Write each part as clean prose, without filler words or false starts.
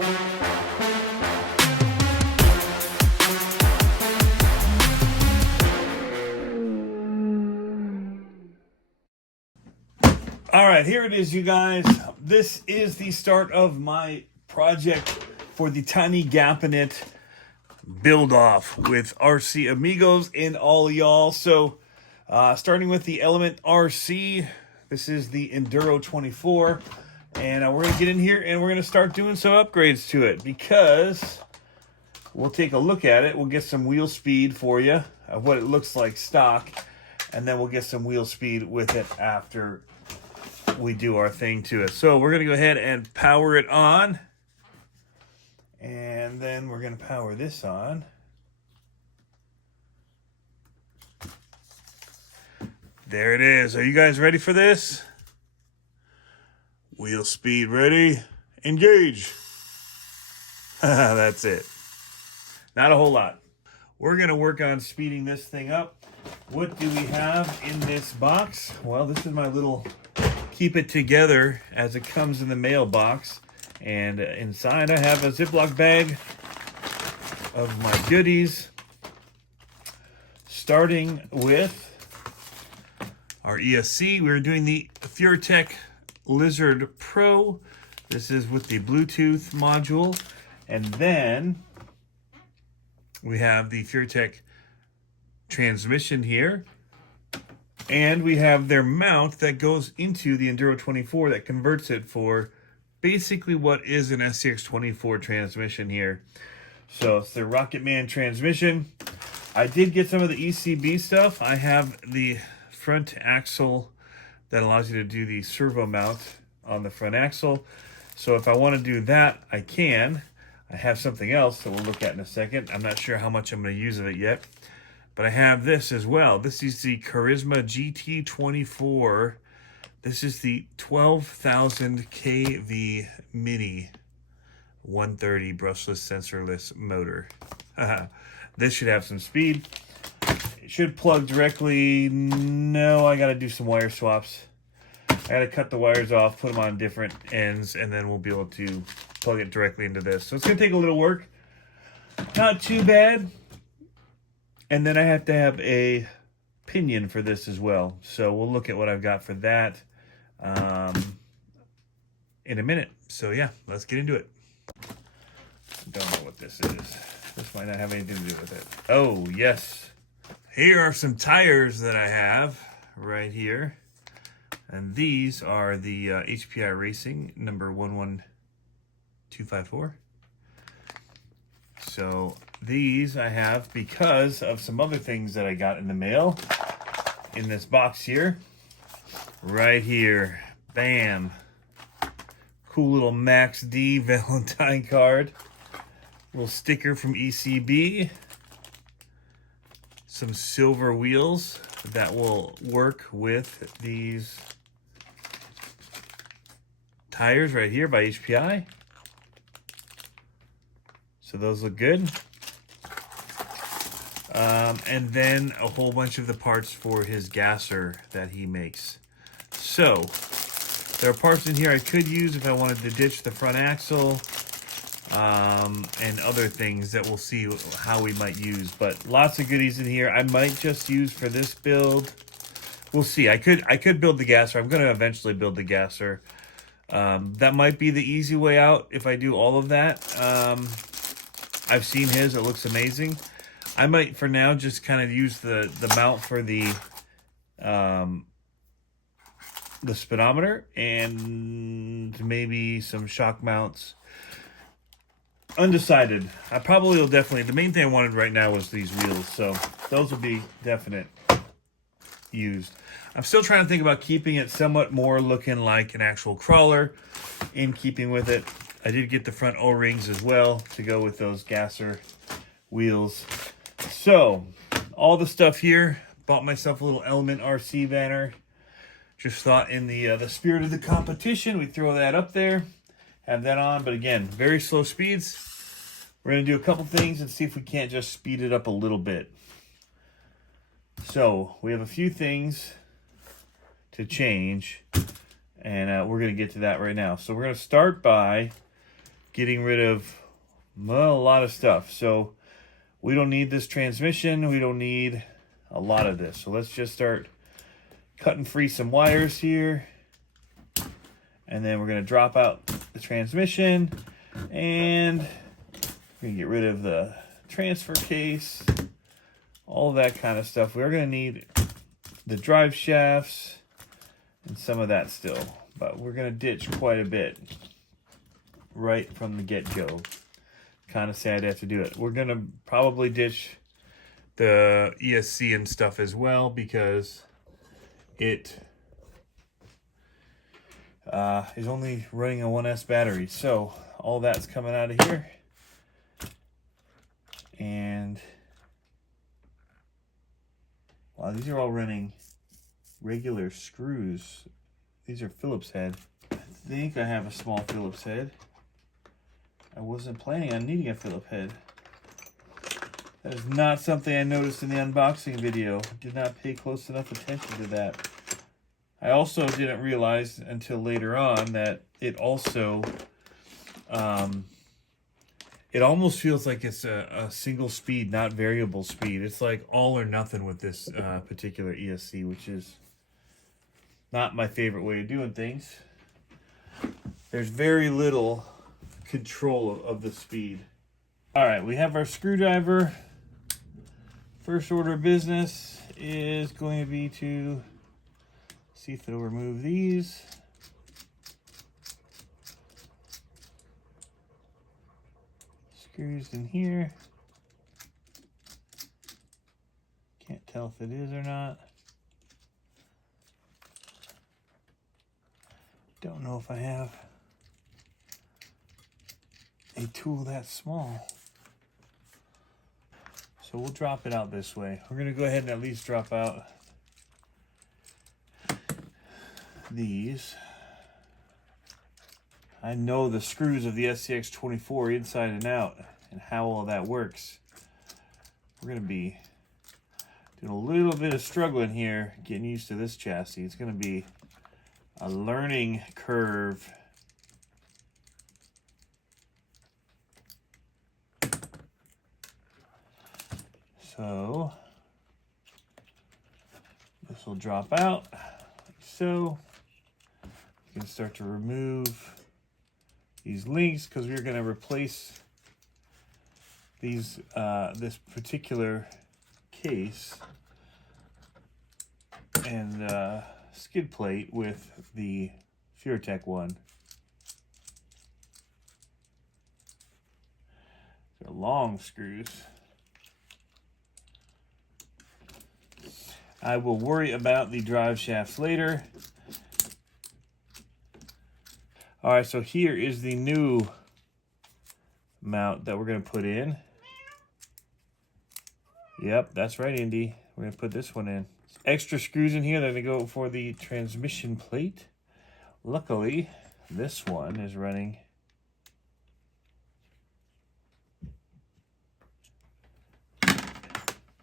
All right, here it is, you guys. This is the start of my project for the tiny Gappin build off with RC amigos and all y'all. So starting with the Element RC, this is the Enduro 24, and we're gonna get in here and we're gonna start doing some upgrades to it, because we'll take a look at it. We'll get some wheel speed for you of what it looks like stock, and then we'll get some wheel speed with it after we do our thing to it. So we're gonna go ahead and power it on, and then we're gonna power this on. There it is. Are you guys ready for this? Wheel speed ready, engage. That's it. Not a whole lot. We're gonna work on speeding this thing up. What do we have in this box? Well, this is my little keep it together as it comes in the mailbox, and inside I have a Ziploc bag of my goodies, starting with our ESC. We're doing the Furitek Lizard Pro. This is with the Bluetooth module, and then we have the Furitek transmission here. And we have their mount that goes into the Enduro 24 that converts it for basically what is an CCxRC transmission here. So it's the Rocketman transmission. I did get some of the ECB stuff. I have the front axle that allows you to do the servo mount on the front axle. So if I want to do that, I can. I have something else that we'll look at in a second. I'm not sure how much I'm going to use of it yet. But I have this as well. This is the Carisma GT24. This is the 12,000 kV mini 130 brushless sensorless motor. This should have some speed. It should plug directly. No, I got to do some wire swaps. I got to cut the wires off, put them on different ends, and then we'll be able to plug it directly into this. So it's going to take a little work. Not too bad. And then I have to have a pinion for this as well. So we'll look at what I've got for that in a minute. So yeah, let's get into it. Don't know what this is. This might not have anything to do with it. Oh, yes. Here are some tires that I have right here. And these are the HPI Racing number 11254. So these I have because of some other things that I got in the mail in this box here. Right here. Bam. Cool little Max D Valentine card. Little sticker from ECB. Some silver wheels that will work with these tires right here by HPI. So those look good. And then a whole bunch of the parts for his gasser that he makes. So there are parts in here I could use if I wanted to ditch the front axle, and other things that we'll see how we might use. But lots of goodies in here. I might just use for this build. We'll see. I could build the gasser. I'm going to eventually build the gasser. That might be the easy way out if I do all of that. I've seen his. It looks amazing. I might, for now, just kind of use the mount for the speedometer and maybe some shock mounts. Undecided. I probably will definitely. The main thing I wanted right now was these wheels, so those will be definite used. I'm still trying to think about keeping it somewhat more looking like an actual crawler in keeping with it. I did get the front O-rings as well to go with those gasser wheels. So, all the stuff here. Bought myself a little Element RC banner. Just thought in the spirit of the competition, we throw that up there. Have that on. But again, very slow speeds. We're going to do a couple things and see if we can't just speed it up a little bit. So, we have a few things to change. And we're going to get to that right now. So, we're going to start by getting rid of, well, a lot of stuff. So we don't need this transmission. We don't need a lot of this. So let's just start cutting free some wires here. And then we're going to drop out the transmission. And we're going to get rid of the transfer case. All that kind of stuff. We're going to need the drive shafts and some of that still. But we're going to ditch quite a bit right from the get-go. Kind of sad I have to do it. We're going to probably ditch the ESC and stuff as well because it is only running a 1S battery. So all that's coming out of here. And wow, these are all running regular screws. These are Phillips head. I think I have a small Phillips head. I wasn't planning on needing a Phillips head. That is not something I noticed in the unboxing video. Did not pay close enough attention to that. I also didn't realize until later on that it also, it almost feels like it's a single speed, not variable speed. It's like all or nothing with this particular ESC, which is not my favorite way of doing things. There's very little control of the speed. All right, we have our screwdriver. First order of business is going to be to see if it'll remove these. Screws in here. Can't tell if it is or not. Don't know if I have a tool that small. So we'll drop it out this way. We're gonna go ahead and at least drop out these. I know the screws of the CCx24 inside and out and how all that works. We're gonna be doing a little bit of struggling here, getting used to this chassis. It's gonna be a learning curve. So this will drop out like so. You can start to remove these links because we're going to replace these this particular case and skid plate with the Furitek one. They're long screws. I will worry about the drive shafts later. All right, so here is the new mount that we're going to put in. Yep, that's right, Indy. We're going to put this one in. Extra screws in here. They're going to go for the transmission plate. Luckily, this one is running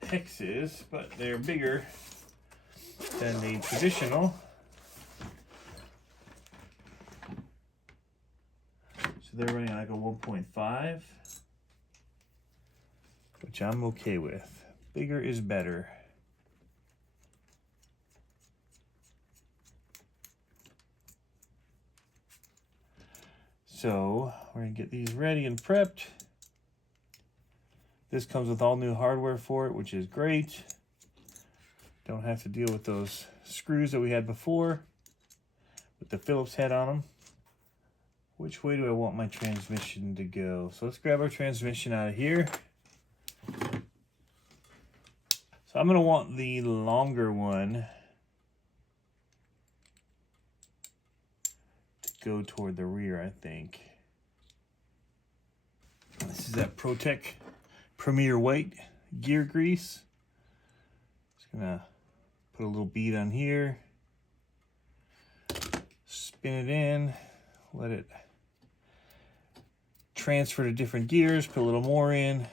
hexes, but they're bigger than the traditional. So they're running like a 1.5, which I'm okay with. Bigger is better. So we're gonna get these ready and prepped. This comes with all new hardware for it, which is great. Don't have to deal with those screws that we had before with the Phillips head on them. Which way do I want my transmission to go? So let's grab our transmission out of here. So I'm gonna want the longer one to go toward the rear, I think. This is that ProTech Premier White gear grease. Just gonna put a little bead on here, spin it in, let it transfer to different gears, put a little more in,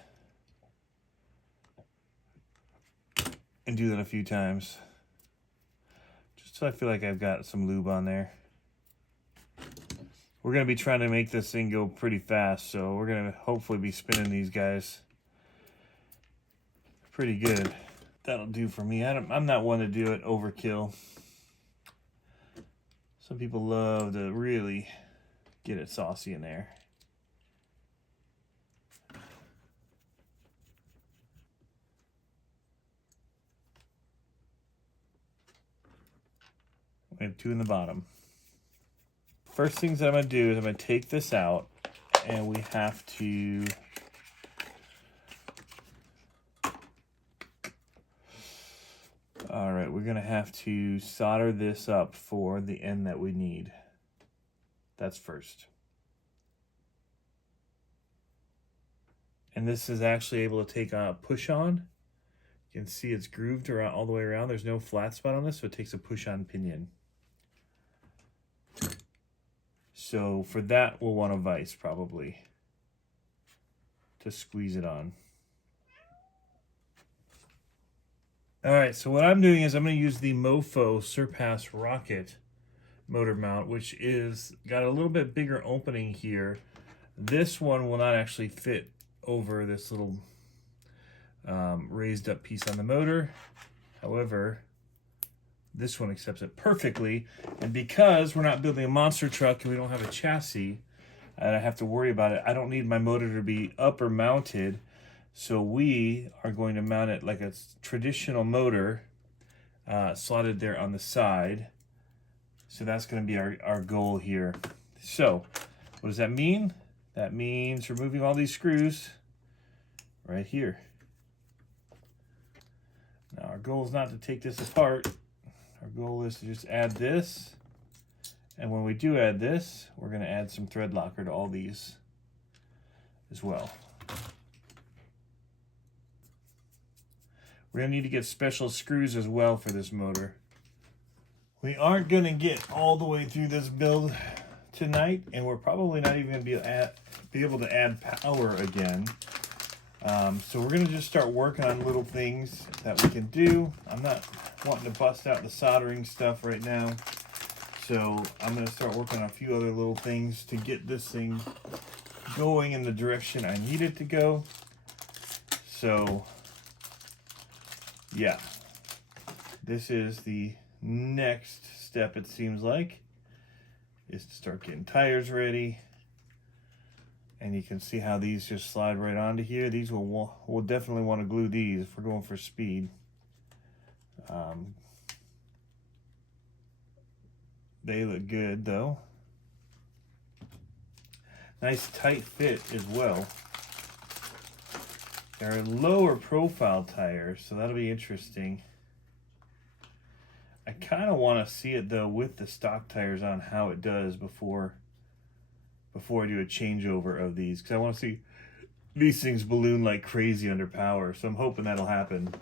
and do that a few times. Just so I feel like I've got some lube on there. we're going to be trying to make this thing go pretty fast, so we're going to hopefully be spinning these guys pretty good. That'll do for me. I'm not one to do it overkill. Some people love to really get it saucy in there. We have 2 in the bottom. First things that I'm going to do is I'm going to take this out, and we have to we're going to have to solder this up for the end that we need. That's first. And this is actually able to take a push on. You can see it's grooved around all the way around. There's no flat spot on this, so it takes a push on pinion. So for that, we'll want a vise probably to squeeze it on. All right, so what I'm doing is I'm going to use the Mofo Surpass Rocket motor mount, which is got a little bit bigger opening here. This one will not actually fit over this little raised up piece on the motor. However, this one accepts it perfectly. And because we're not building a monster truck and we don't have a chassis, and I have to worry about it, I don't need my motor to be upper mounted. So we are going to mount it like a traditional motor, slotted there on the side. So that's going to be our goal here. So what does that mean? That means removing all these screws right here. Now our goal is not to take this apart. Our goal is to just add this. And when we do add this, we're going to add some thread locker to all these as well. We're going to need to get special screws as well for this motor. We aren't going to get all the way through this build tonight, and we're probably not even going to be able to add power again. So we're going to just start working on little things that we can do. I'm not wanting to bust out the soldering stuff right now. So I'm going to start working on a few other little things to get this thing going in the direction I need it to go. So yeah, this is the next step, it seems like, is to start getting tires ready. And you can see how these just slide right onto here. These we'll definitely want to glue these if we're going for speed. They look good though. Nice tight fit as well. They're lower profile tires, so that'll be interesting. I kind of want to see it though with the stock tires on how it does before I do a changeover of these, because I want to see these things balloon like crazy under power. So I'm hoping that'll happen.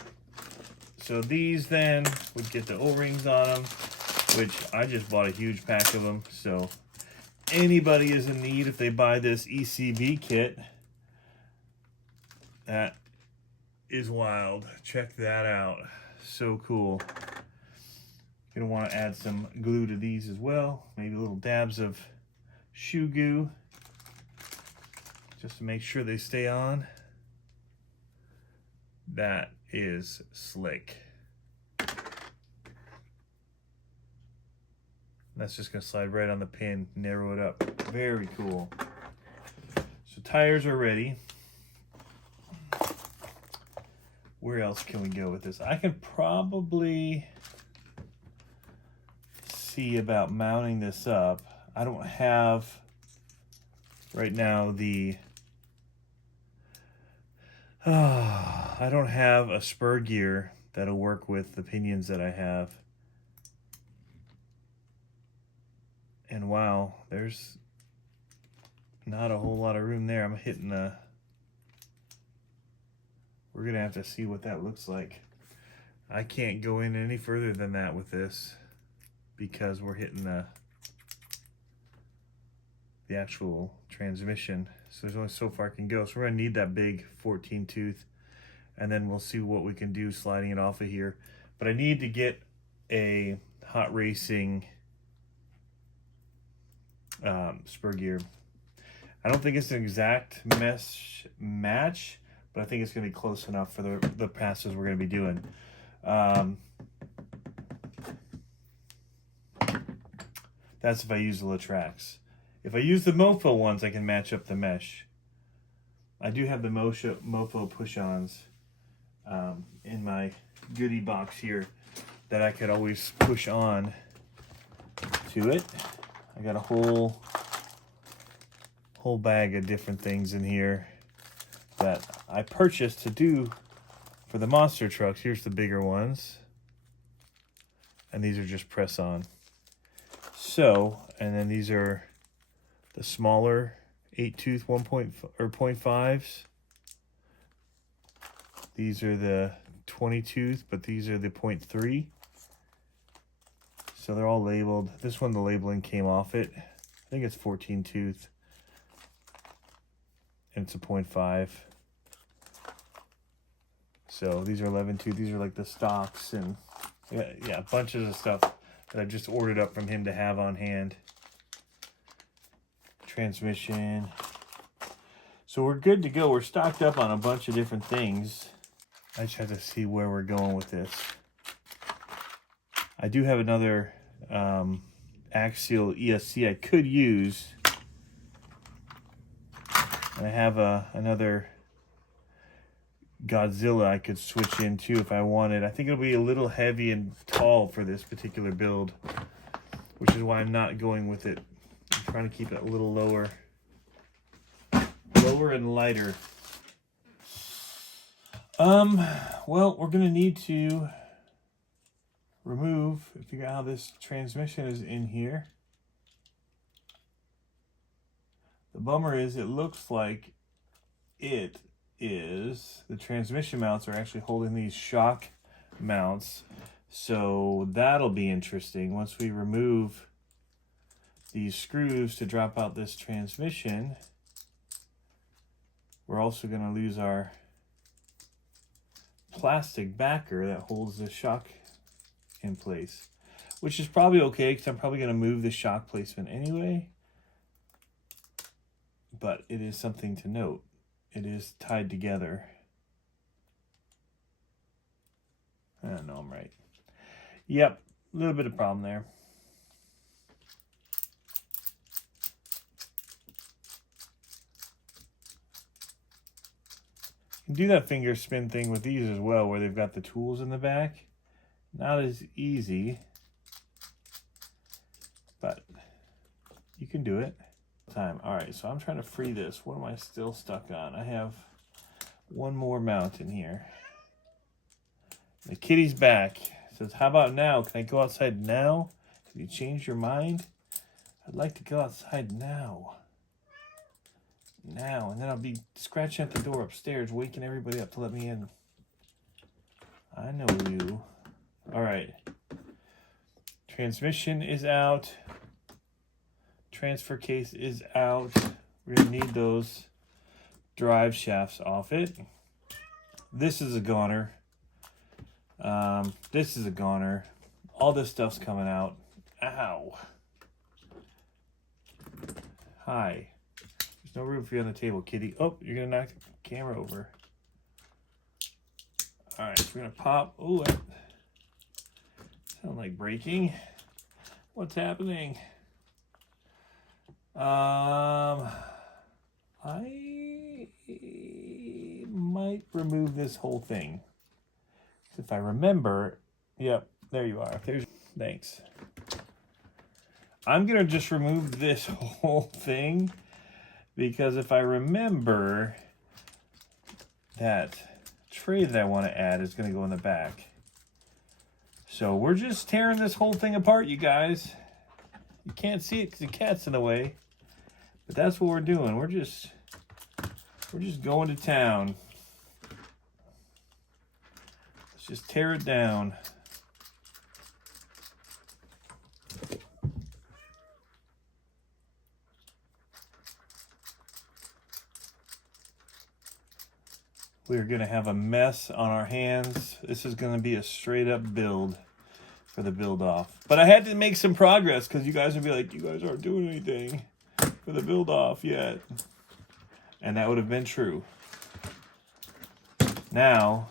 So these then would get the O-rings on them, which I just bought a huge pack of them. So anybody is in need if they buy this ECB kit. That is wild. Check that out. So cool. Gonna want to add some glue to these as well. Maybe little dabs of shoe goo just to make sure they stay on. That is slick. That's just gonna slide right on the pin, narrow it up. Very cool. So tires are ready. Where else can we go with this? I can probably see about mounting this up. I don't have right now I don't have a spur gear that'll work with the pinions that I have. And wow, there's not a whole lot of room there. I'm hitting the... We're gonna have to see what that looks like. I can't go in any further than that with this because we're hitting the actual transmission. So there's only so far I can go. So we're gonna need that big 14 tooth, and then we'll see what we can do sliding it off of here. But I need to get a hot racing spur gear. I don't think it's an exact mesh match, but I think it's going to be close enough for the passes we're going to be doing. That's if I use the Latrax. If I use the Mofo ones, I can match up the mesh. I do have the Mofo push-ons in my goodie box here that I could always push on to it. I got a whole bag of different things in here that I purchased to do for the monster trucks. Here's the bigger ones, and these are just press on. So, and then these are the smaller 8-tooth 0.5s. These are the 20-tooth, but these are the 0.3. So they're all labeled. This one, the labeling came off it. I think it's 14-tooth. And it's a 0.5. So these are 11-tooth. These are like the stocks and yeah, bunches of stuff that I just ordered up from him to have on hand. Transmission. So we're good to go. We're stocked up on a bunch of different things. I just have to see where we're going with this. I do have another axial ESC I could use. And I have another Godzilla I could switch into if I wanted. I think it'll be a little heavy and tall for this particular build, which is why I'm not going with it. I'm trying to keep it a little lower and lighter. Well, we're gonna need to figure out how this transmission is in here. The bummer is it looks like the transmission mounts are actually holding these shock mounts. So that'll be interesting. Once we remove these screws to drop out this transmission, we're also going to lose our plastic backer that holds the shock in place, which is probably okay because I'm probably going to move the shock placement anyway. But it is something to note. It is tied together. I don't know, I'm right. Yep, a little bit of problem there. You can do that finger spin thing with these as well, where they've got the tools in the back. Not as easy, but you can do it. All right, so I'm trying to free this. What am I still stuck on? I have one more mount in here. The kitty's back. It says, how about now? Can I go outside now? Have you changed your mind? I'd like to go outside now. Now, and then I'll be scratching at the door upstairs, waking everybody up to let me in. I know you. All right. Transmission is out. Transfer case is out. We're going to need those drive shafts off it. This is a goner. This is a goner. All this stuff's coming out. Ow. Hi. There's no room for you on the table, kitty. Oh, you're going to knock the camera over. All right, so we're going to pop. Oh, that sounds like breaking. What's happening? I might remove this whole thing. If I remember, yep, there you are. Thanks. I'm gonna just remove this whole thing because if I remember, that tray that I want to add is gonna go in the back. So we're just tearing this whole thing apart, you guys. You can't see it because the cat's in the way. But that's what we're doing. We're just going to town. Let's just tear it down. We're going to have a mess on our hands. This is going to be a straight up build for the build off. But I had to make some progress because you guys would be like, you guys aren't doing anything. for the build off yet. And that would have been true. Now,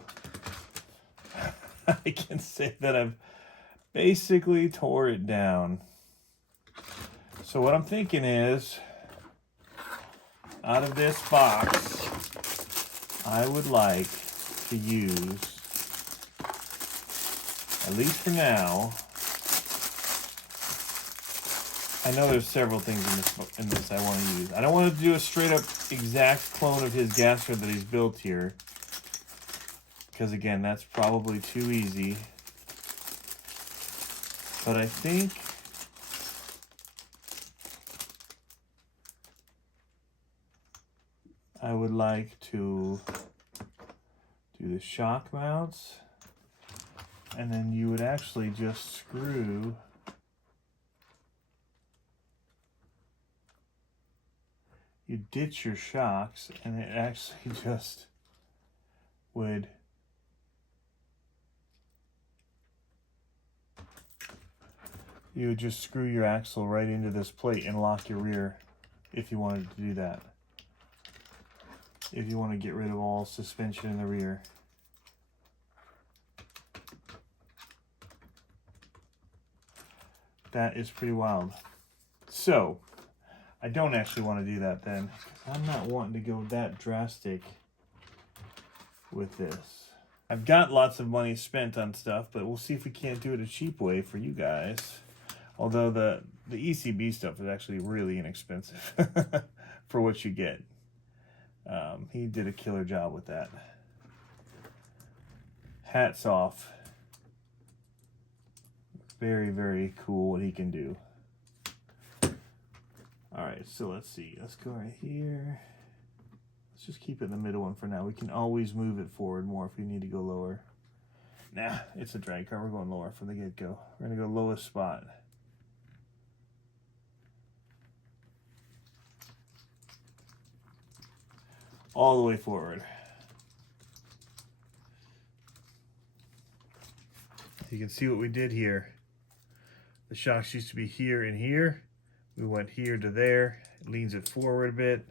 I can say that I've basically tore it down. So what I'm thinking is, out of this box, I would like to use, at least for now, I know there's several things in this I want to use. I don't want to do a straight up exact clone of his gasket that he's built here, because again, that's probably too easy. But I think I would like to do the shock mounts, and then you would actually just screw you ditch your shocks, and it actually just would you would just screw your axle right into this plate and lock your rear if you wanted to do that. If you want to get rid of all suspension in the rear. That is pretty wild. So, I don't actually want to do that then. I'm not wanting to go that drastic with this. I've got lots of money spent on stuff, but we'll see if we can't do it a cheap way for you guys. Although the ECB stuff is actually really inexpensive for what you get. He did a killer job with that. Hats off. Very, very cool what he can do. Alright, so let's see. Let's go right here. Let's just keep it in the middle one for now. We can always move it forward more if we need to go lower. Nah, it's a drag car. We're going lower from the get-go. We're going to go lowest spot. All the way forward. You can see what we did here. The shocks used to be here and here. We went here to there. It leans it forward a bit.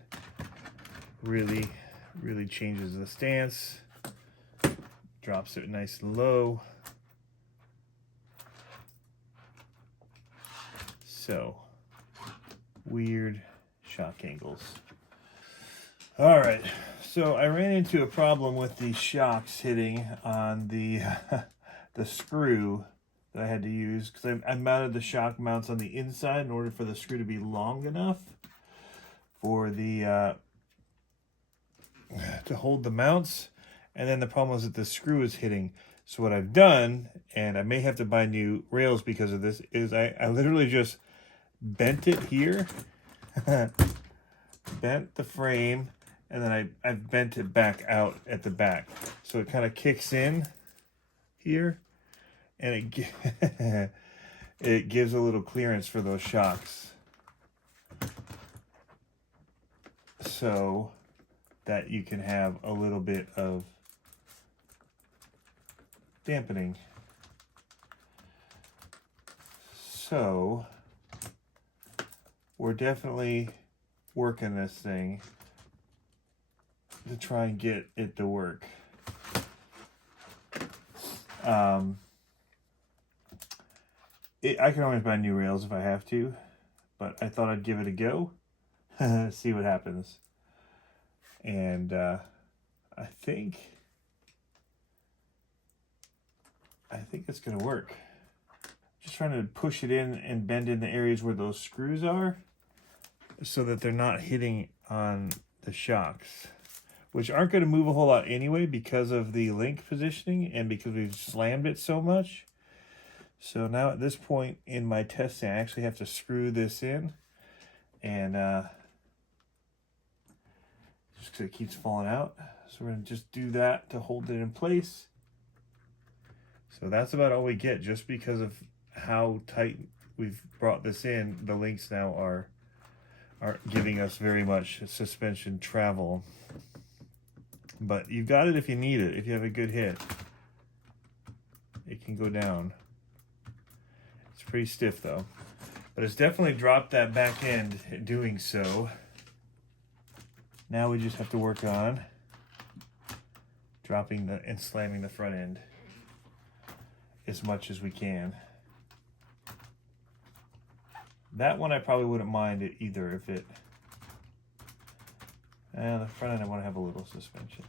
Really changes the stance. Drops it nice and low. So, weird shock angles. All right, so I ran into a problem with the shocks hitting on the the screw that I had to use, because I mounted the shock mounts on the inside in order for the screw to be long enough for the to hold the mounts. And then the problem was that the screw is hitting. So what I've done, and I may have to buy new rails because of this, is I literally just bent it here, bent the frame, and then I've bent it back out at the back. So it kind of kicks in here, and it gives a little clearance for those shocks, so that you can have a little bit of dampening. So we're definitely working this thing to try and get it to work. I can always buy new rails if I have to, but I thought I'd give it a go, see what happens. And I think it's gonna work. Just trying to push it in and bend in the areas where those screws are, so that they're not hitting on the shocks, which aren't going to move a whole lot anyway because of the link positioning and because we've slammed it so much. So now at this point in my testing, I actually have to screw this in, and just because it keeps falling out. So we're going to just do that to hold it in place. So that's about all we get, just because of how tight we've brought this in. The links now aren't giving us very much suspension travel. But you've got it if you need it. If you have a good hit, it can go down. It's pretty stiff though. But it's definitely dropped that back end doing so. Now we just have to work on dropping and slamming the front end as much as we can. That one I probably wouldn't mind it either if it... the front end I want to have a little suspension.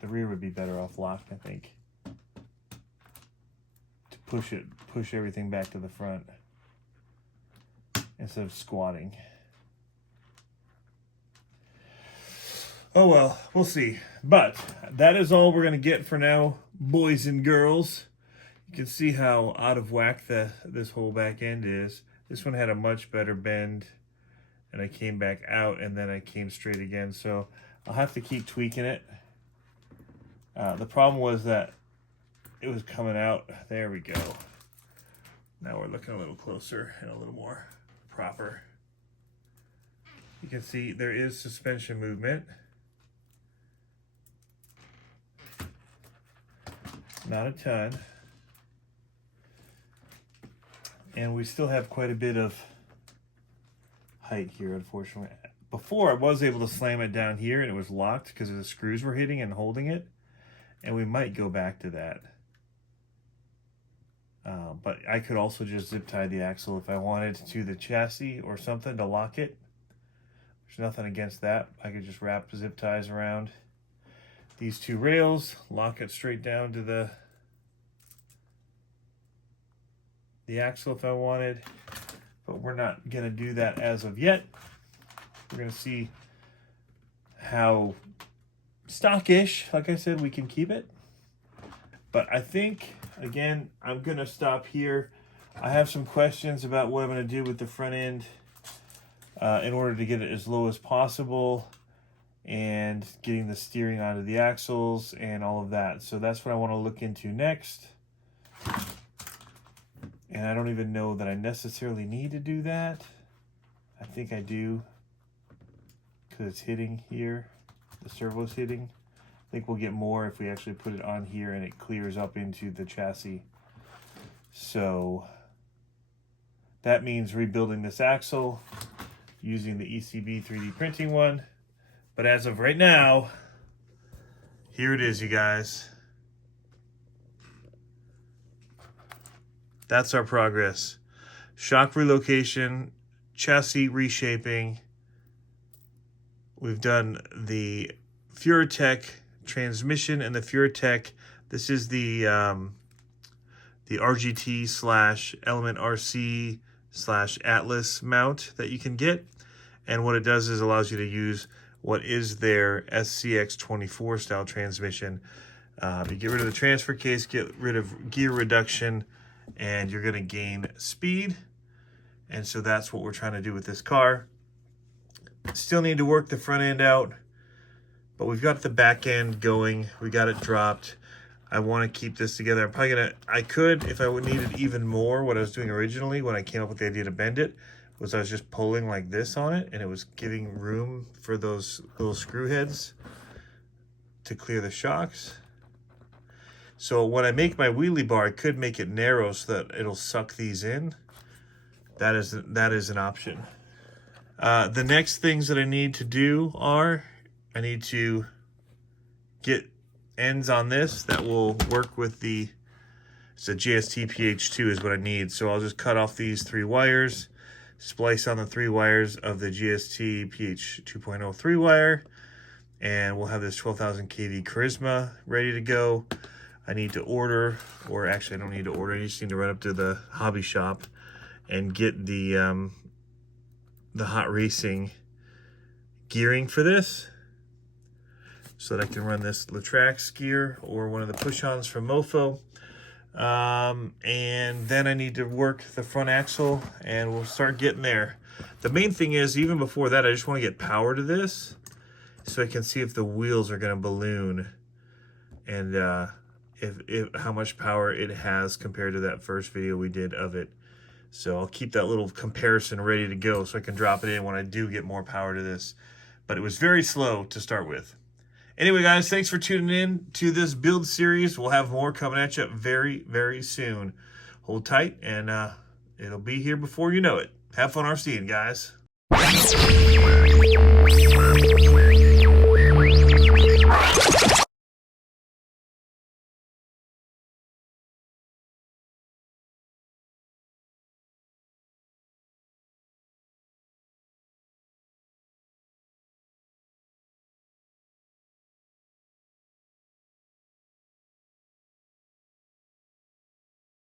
The rear would be better off locked, I think. To push everything back to the front instead of squatting. Oh well, we'll see. But that is all we're going to get for now, boys and girls. You can see how out of whack this whole back end is. This one had a much better bend, and I came back out, and then I came straight again. So I'll have to keep tweaking it. The problem was that it was coming out. There we go. Now we're looking a little closer and a little more proper. You can see there is suspension movement. Not a ton. And we still have quite a bit of height here, unfortunately. Before, I was able to slam it down here and it was locked because the screws were hitting and holding it. And we might go back to that. But I could also just zip tie the axle if I wanted to the chassis or something to lock it. There's nothing against that. I could just wrap zip ties around these two rails, lock it straight down to the axle if I wanted. But we're not going to do that as of yet. We're going to see how stockish, like I said, we can keep it. But I think, again, I'm going to stop here. I have some questions about what I'm going to do with the front end in order to get it as low as possible and getting the steering onto the axles and all of that. So that's what I want to look into next. And I don't even know that I necessarily need to do that. I think I do because it's hitting here. The servo's hitting. I think we'll get more if we actually put it on here and it clears up into the chassis. So that means rebuilding this axle using the ECB 3D printing one. But as of right now, here it is, you guys. That's our progress. Shock relocation, chassis reshaping. We've done the Furitek transmission and the Furitek. This is the RGT / Element RC / Atlas mount that you can get. And what it does is allows you to use what is their CCx24 style transmission. You get rid of the transfer case, get rid of gear reduction, and you're going to gain speed. And so that's what we're trying to do with this car. Still need to work the front end out, but we've got the back end going. We got it dropped. I want to keep this together. I'm probably going to, I could, if I would needed even more, what I was doing originally when I came up with the idea to bend it, was I was just pulling like this on it, and it was giving room for those little screw heads to clear the shocks. So when I make my wheelie bar, I could make it narrow so that it'll suck these in. That is an option. The next things that I need to do are, I need to get ends on this that will work with the, it's a GST PH2 is what I need. So I'll just cut off these 3 wires, splice on the 3 wires of the GST PH 2.0 3 wire, and we'll have this 12,000 kV Carisma ready to go. I need to order, or actually I don't need to order, I just need to run up to the hobby shop and get the hot racing gearing for this so that I can run this Latrax gear or one of the push-ons from Mofo. And then I need to work the front axle and we'll start getting there. The main thing is, even before that, I just want to get power to this so I can see if the wheels are going to balloon and if how much power it has compared to that first video we did of it. So I'll keep that little comparison ready to go so I can drop it in when I do get more power to this. But it was very slow to start with. Anyway, guys, thanks for tuning in to this build series. We'll have more coming at you very, very soon. Hold tight, and It'll be here before you know it. Have fun RCing, guys.